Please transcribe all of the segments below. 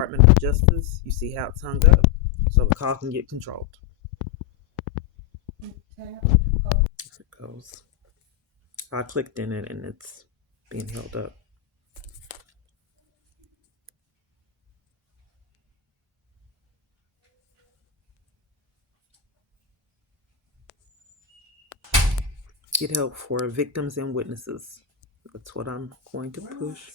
Department of Justice. You see how it's hung up? So the call can get controlled. There it goes. I clicked in it and it's being held up. Get help for victims and witnesses. That's what I'm going to push.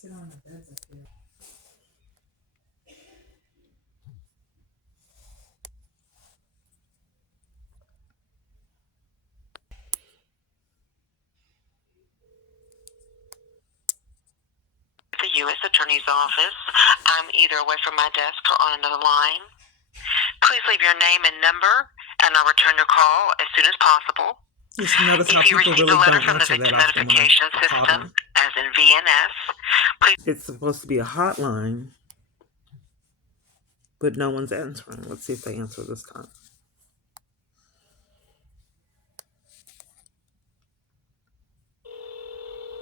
The U.S. Attorney's Office. I'm either away from my desk or on another line. Please leave your name and number, and I'll return your call as soon as possible. If you received a letter from the Victim Notification System, as in VNS, please... It's supposed to be a hotline, but no one's answering. Let's see if they answer this time.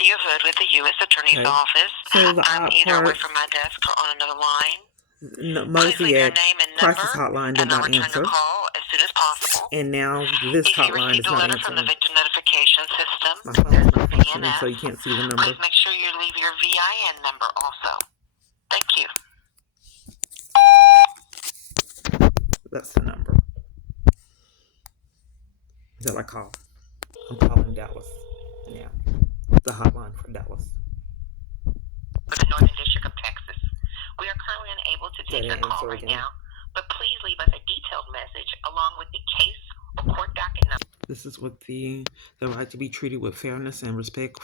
You're Hood with the U.S. Attorney's Office. So I'm either away from my desk or on another line. No, Please leave your name and number, crisis hotline did and I'll not return answer. your call as soon as possible. And now this If you hotline received is a not letter from the answering. Victim Notification System, My phone's not functioning, VNS, so you can't see the number. please make sure you leave your VIN number also. Thank you. That's the number that I call. I'm calling Dallas now. The hotline for Dallas. For the Northern District of Texas. We are currently unable to take your call right now, but please leave us a detailed message along with the case or court docket number. This is what the right to be treated with fairness and respect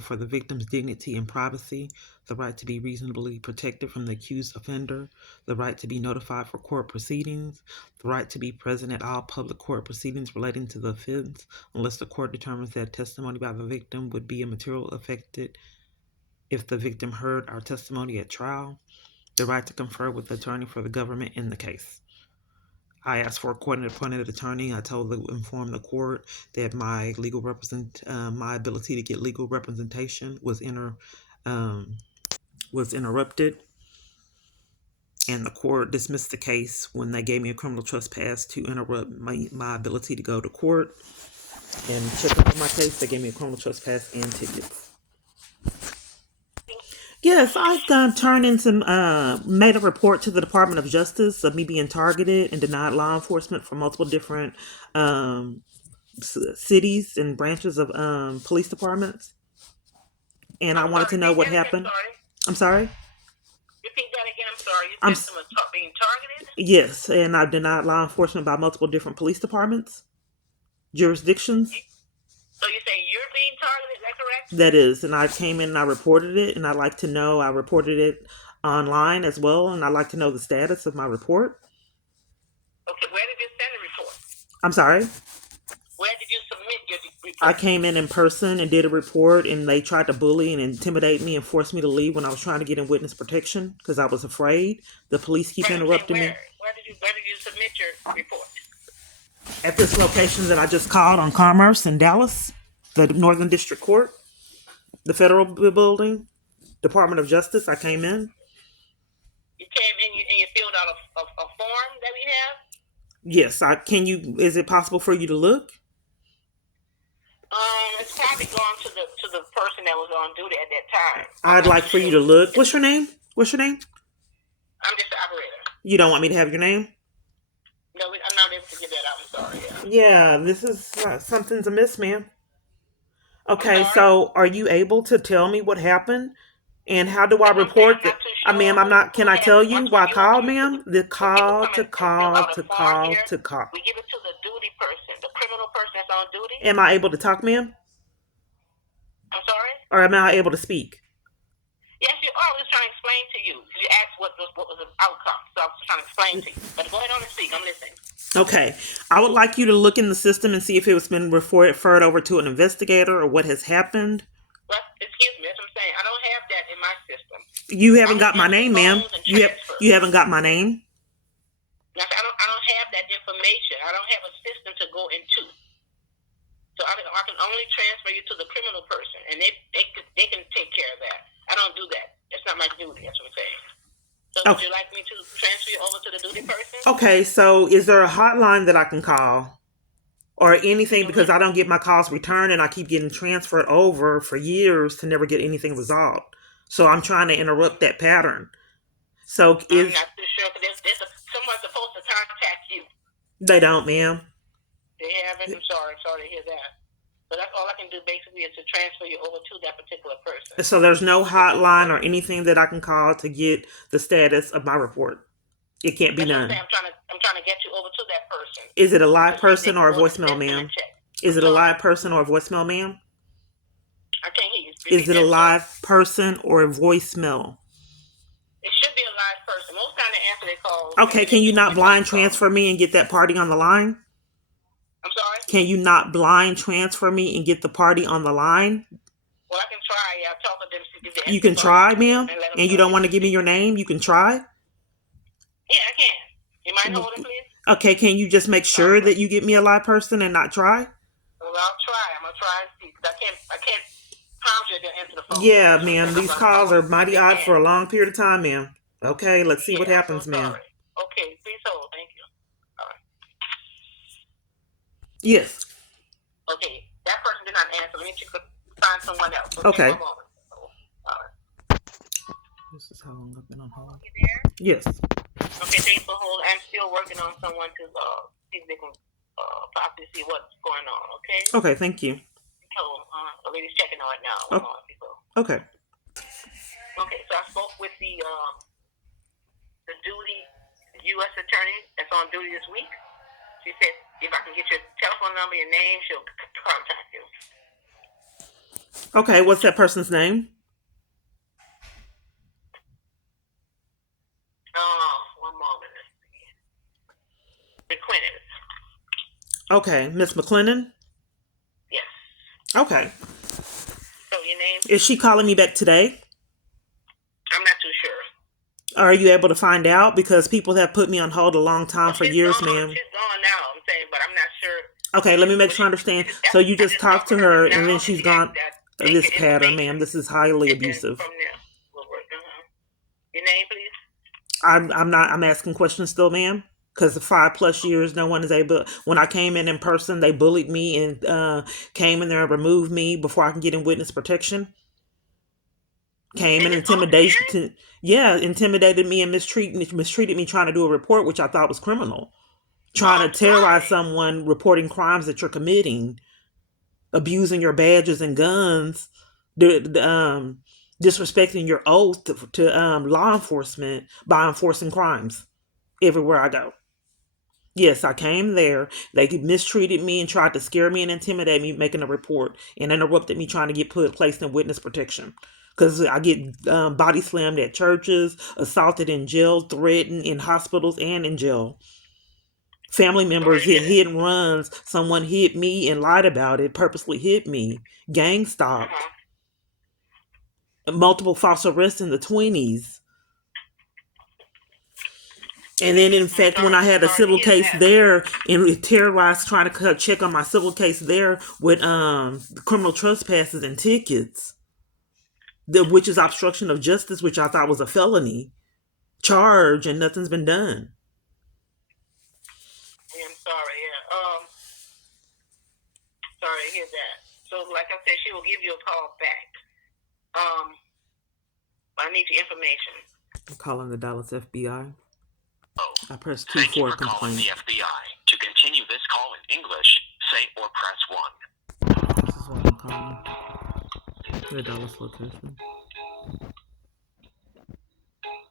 for the victim's dignity and privacy, the right to be reasonably protected from the accused offender, the right to be notified for court proceedings, the right to be present at all public court proceedings relating to the offense, unless the court determines that testimony by the victim would be a material affected if the victim heard our testimony at trial, the right to confer with the attorney for the government in the case. I asked for a court-appointed attorney. I informed the court that my my ability to get legal representation was interrupted, and the court dismissed the case when they gave me a criminal trespass to interrupt my ability to go to court and check up on my case. They gave me a criminal trespass and tickets. Yes, I've turned in some, made a report to the Department of Justice of me being targeted and denied law enforcement from multiple different cities and branches of police departments. And I wanted to know what happened. I'm sorry? Repeat that again. I'm sorry. You said someone being targeted? Yes, and I've denied law enforcement by multiple different police departments, jurisdictions. So you're saying you're being targeted, is that correct? That is, and I came in and I reported it, and I'd like to know, I reported it online as well, and I'd like to know the status of my report. Okay, where did you send the report? I'm sorry? Where did you submit your report? I came in person and did a report, and they tried to bully and intimidate me and force me to leave when I was trying to get in witness protection because I was afraid. The police keep interrupting me. Where did you submit your report? At this location that I just called on Commerce in Dallas, the Northern District Court, the federal building, Department of Justice. I came in. You came in and you filled out a form that we have? Yes. Is it possible for you to look? It's probably gone to the person that was on duty at that time. I'd like for you to look. What's your name? I'm just the operator. You don't want me to have your name? No, I'm not able to give that out. I'm sorry. Yeah, this is something's amiss, ma'am. Okay, so are you able to tell me what happened? And how do I report that? Ma'am, I'm not. Can I tell you why I called, ma'am? The call to call. We give it to the duty person, the criminal person that's on duty. Am I able to talk, ma'am? I'm sorry? Or am I able to speak? Yes, you are. I was trying to explain to you. You asked what was the outcome, so I was trying to explain to you. But go ahead on and speak. I'm listening. Okay. I would like you to look in the system and see if it was been referred over to an investigator or what has happened. Well, excuse me. That's what I'm saying. I don't have that in my system. You haven't got my name, ma'am. You haven't got my name? I don't have that information. I don't have a system to go into. So I can only transfer you to the criminal person, and they can take care of that. I don't do that. It's not my duty. That's what I'm saying. So would you like me to transfer you over to the duty person. Okay, so is there a hotline that I can call? Or anything, because I don't get my calls returned and I keep getting transferred over for years to never get anything resolved. So I'm trying to interrupt that pattern. So I'm not too sure, but someone's supposed to contact you. They don't, ma'am. They haven't? I'm sorry to hear that. But that's all I can do basically is to transfer you over to that particular person. So there's no hotline or anything that I can call to get the status of my report. It can't be done. I'm trying to get you over to that person. Is it a live person or a voicemail, ma'am? Is it a live person or a voicemail, ma'am? I can't hear you. Is it a live person or a voicemail? It should be a live person. Most times they answer their calls. Okay, can you not blind transfer me and get that party on the line? I'm sorry? Can you not blind transfer me and get the party on the line? Well, I can try. I'll talk to them. You can try, ma'am? And you don't want to give me your name? You can try? Yeah, I can. You mind holding, please? Okay, can you just make sure that you get me a live person and not try? Well, I'll try. I'm going to try and see. Because I can't promise you to answer the phone. Yeah, ma'am. These calls are mighty odd for a long period of time, ma'am. Okay, let's see what happens, ma'am. Okay, please hold. Thank you. All right. Yes. Okay, that person did not answer. Let me find someone else. Okay. One moment. All right. This is how long I've been on hold. You there? Yes. Okay, thanks for holding. I'm still working on someone to see if they can possibly see what's going on. Okay. Okay, thank you. So, the lady's checking on it now. Okay. Okay, so I spoke with the duty U.S. attorney that's on duty this week. She said if I can get your telephone number, your name, she'll contact you. Okay, what's that person's name? One moment. McClinton. Okay, Miss McClinton? Yes. Okay. So your name? Is she calling me back today? I'm not too sure. Are you able to find out? Because people have put me on hold a long time for years, ma'am. She's gone now, I'm saying, but I'm not sure. Okay, let me make sure I understand. So you just talked to her and then she's gone. This pattern, ma'am, this is highly abusive. From there, we'll work. Your name, please? I'm asking questions still, ma'am. Because 5+ years, no one is able. When I came in person, they bullied me and came in there and removed me before I can get in witness protection. Came in intimidation. Intimidated me and mistreated me trying to do a report, which I thought was criminal. Trying to terrorize someone reporting crimes that you're committing, abusing your badges and guns, disrespecting your oath to law enforcement by enforcing crimes everywhere I go. Yes, I came there. They mistreated me and tried to scare me and intimidate me making a report and interrupted me trying to get placed in witness protection. Because I get body slammed at churches, assaulted in jail, threatened in hospitals and in jail. Family members hit and runs. Someone hit me and lied about it, purposely hit me. Gang stopped. Multiple false arrests in the 20s. And then, in fact, when I had a civil case there and terrorized trying to check on my civil case there with criminal trespasses and tickets, which is obstruction of justice, which I thought was a felony charge, and nothing's been done. I'm sorry, sorry to hear that. So, like I said, she will give you a call back. I need your information. I'm calling the Dallas FBI. I press 2 Thank you for for calling complaint. the FBI. To continue this call in English, say or press 1. This is what I'm calling. The Dallas location.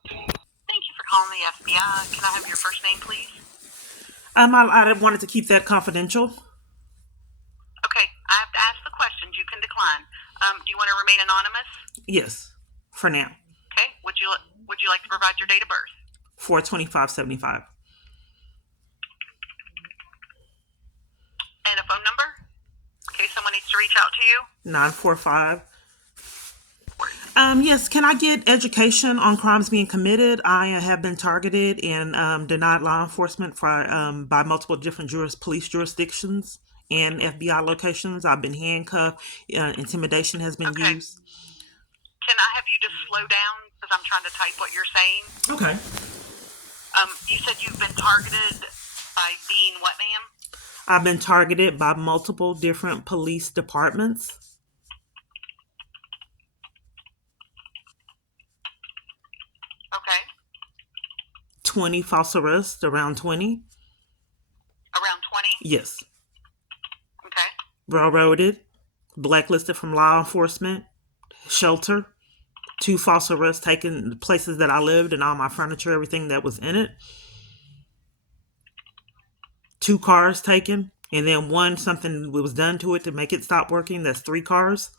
Thank you for calling the FBI. Can I have your first name, please? I wanted to keep that confidential. Okay, I have to ask the questions. You can decline. Do you want to remain anonymous? Yes, for now. Okay. Would you like to provide your date of birth? 4/25/75. And a phone number in case someone needs to reach out to you? 945. Yes, can I get education on crimes being committed? I have been targeted and denied law enforcement by multiple different police jurisdictions and FBI locations. I've been handcuffed. Intimidation has been used. Can I have you just slow down because I'm trying to type what you're saying? Okay. You said you've been targeted by being what, ma'am? I've been targeted by multiple different police departments. Okay. 20 false arrests, around 20. Around 20? Yes. Okay. Railroaded, blacklisted from law enforcement, shelter, 2 false arrests taken, places that I lived and all my furniture, everything that was in it. 2 cars taken, and then one, something was done to it to make it stop working. That's 3 cars.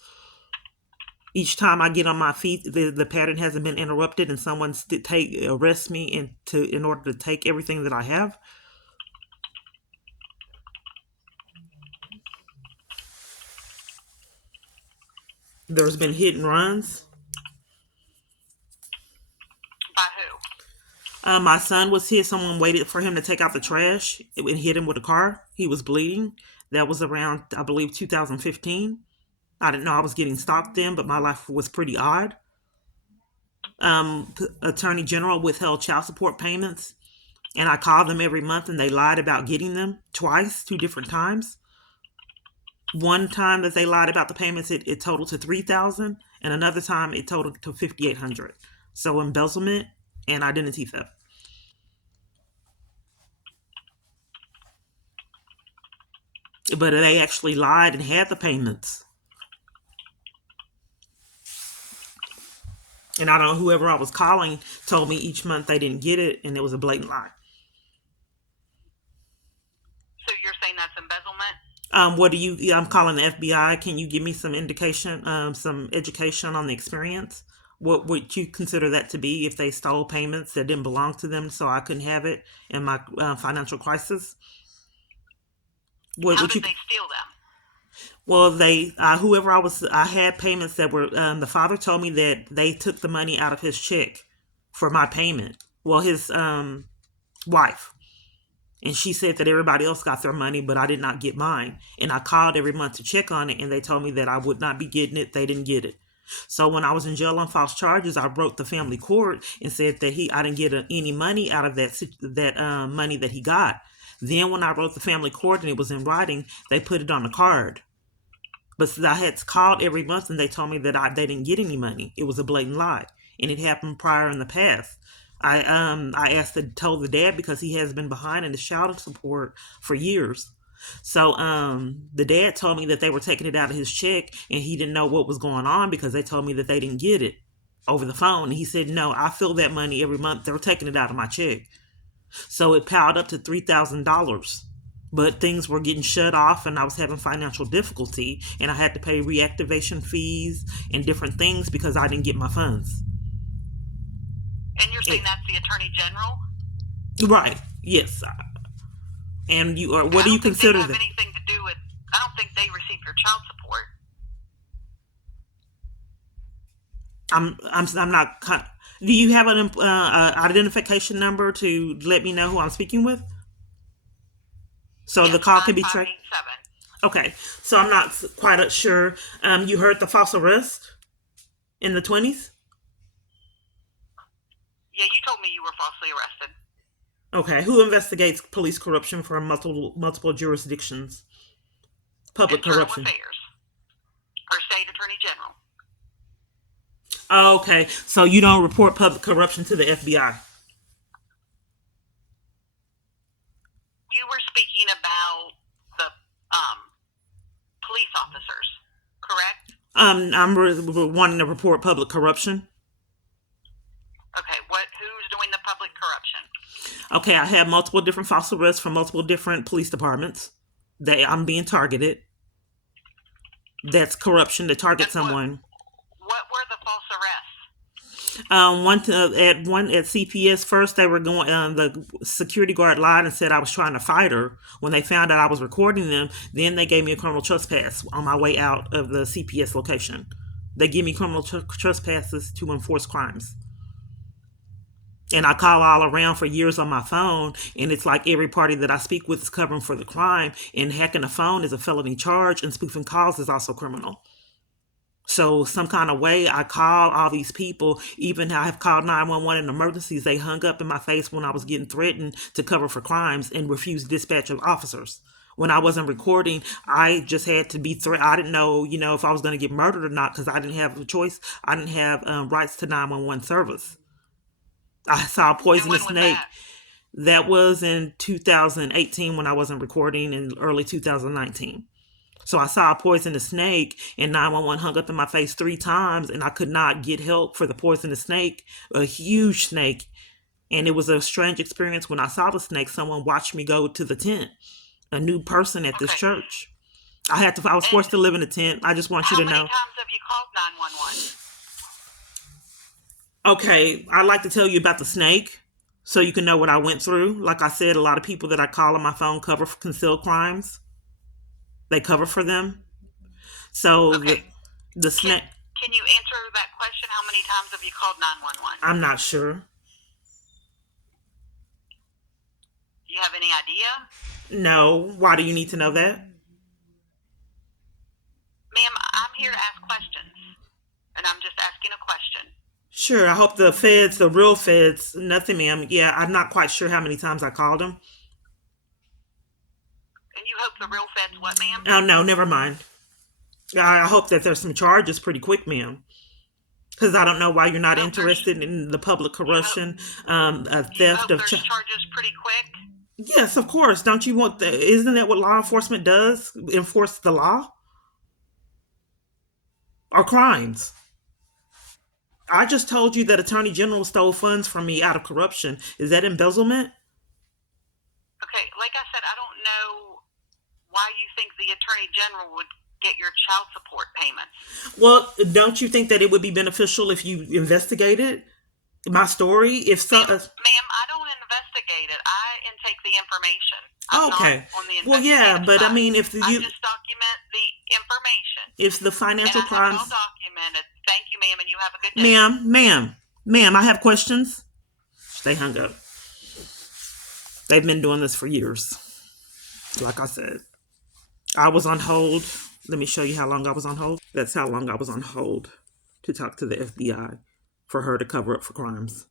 Each time I get on my feet, the pattern hasn't been interrupted, and someone's arrest me in order to take everything that I have. There's been hit and runs. By who? My son was hit. Someone waited for him to take out the trash and hit him with a car. He was bleeding. That was around, I believe, 2015. I didn't know I was getting stopped then, but my life was pretty odd. Attorney General withheld child support payments, and I called them every month, and they lied about getting them twice, 2 different times. One time that they lied about the payments, it totaled to $3,000, and another time it totaled to $5,800. So embezzlement and identity theft. But they actually lied and had the payments. And I don't know, whoever I was calling told me each month they didn't get it, and it was a blatant lie. So you're saying that's embezzlement? What do you? I'm calling the FBI. Can you give me some indication, some education on the experience? What would you consider that to be if they stole payments that didn't belong to them, so I couldn't have it in my financial crisis? How did they steal them? Well, whoever I had payments that were. The father told me that they took the money out of his check for my payment. Well, his wife. And she said that everybody else got their money, but I did not get mine. And I called every month to check on it, and they told me that I would not be getting it. They didn't get it. So when I was in jail on false charges, I wrote the family court and said that I didn't get any money out of that money that he got. Then when I wrote the family court and it was in writing, they put it on a card. But I had called every month, and they told me that they didn't get any money. It was a blatant lie, and it happened prior in the past. I told the dad because he has been behind in the child support for years. So the dad told me that they were taking it out of his check, and he didn't know what was going on because they told me that they didn't get it over the phone. And he said, "No, I feel that money every month. They were taking it out of my check." So it piled up to $3,000. But things were getting shut off, and I was having financial difficulty, and I had to pay reactivation fees and different things because I didn't get my funds. And you're saying that's the Attorney General? Right. Yes. And you are. What do you consider that? Anything to do with? I don't think they receive your child support. I'm not. Do you have an identification number to let me know who I'm speaking with? So yes, the call can be tracked. Okay. So I'm not quite sure. You heard the false arrest in the 20s? Yeah, you told me you were falsely arrested. Okay. Who investigates police corruption for multiple jurisdictions? Public corruption. Affairs. Or State Attorney General. Okay. So you don't report public corruption to the FBI? You were speaking about the police officers, correct? I'm wanting to report public corruption. Okay, who's doing the public corruption? Okay, I have multiple different false arrests from multiple different police departments. I'm being targeted. That's corruption to target someone. What were the false arrests? At CPS first, they were going. The security guard lied and said I was trying to fight her. When they found out I was recording them, then they gave me a criminal trespass on my way out of the CPS location. They give me criminal trespasses to enforce crimes. And I call all around for years on my phone, and it's like every party that I speak with is covering for the crime, and hacking a phone is a felony charge, and spoofing calls is also criminal. So some kind of way I called all these people. Even I have called 911 in emergencies. They hung up in my face when I was getting threatened to cover for crimes and refused dispatch of officers. When I wasn't recording, I just had to be threatened. I didn't know, if I was going to get murdered or not because I didn't have a choice. I didn't have rights to 911 service. I saw a poisonous snake. That was in 2018 when I wasn't recording, in early 2019. So I saw a poisonous snake, and 911 hung up in my face 3 times, and I could not get help for the poisonous snake, a huge snake. And it was a strange experience. When I saw the snake, someone watched me go to the tent, a new person at this church. I was forced to live in a tent. I just want you to know. How many times have you called 911? Okay, I'd like to tell you about the snake so you can know what I went through. Like I said, a lot of people that I call on my phone cover for concealed crimes. They cover for them. So the snake. Can you answer that question? How many times have you called 911? I'm not sure. Do you have any idea? No. Why do you need to know that? Ma'am, I'm here to ask questions. And I'm just asking a question. Sure. I hope the feds, the real feds, nothing, ma'am. Yeah, I'm not quite sure how many times I called them. And you hope the real feds what, ma'am? Oh, no, never mind. I hope that there's some charges pretty quick, ma'am. Because I don't know why you're not interested in the public corruption, theft of charges pretty quick. Yes, of course. Don't you want isn't that what law enforcement does? Enforce the law or crimes? I just told you that Attorney General stole funds from me out of corruption. Is that embezzlement? Okay, like I said, I don't know why you think the Attorney General would get your child support payments. Well, don't you think that it would be beneficial if you investigated my story? If so, ma'am, I don't investigate it. I intake the information. I'm okay. Not on the well, yeah, but side. I mean, if I just document the information. If the financial and crimes, all documented. Thank you, ma'am, and you have a good day. Ma'am, I have questions. They hung up. They've been doing this for years. Like I said, I was on hold. Let me show you how long I was on hold. That's how long I was on hold to talk to the FBI for her to cover up for crimes.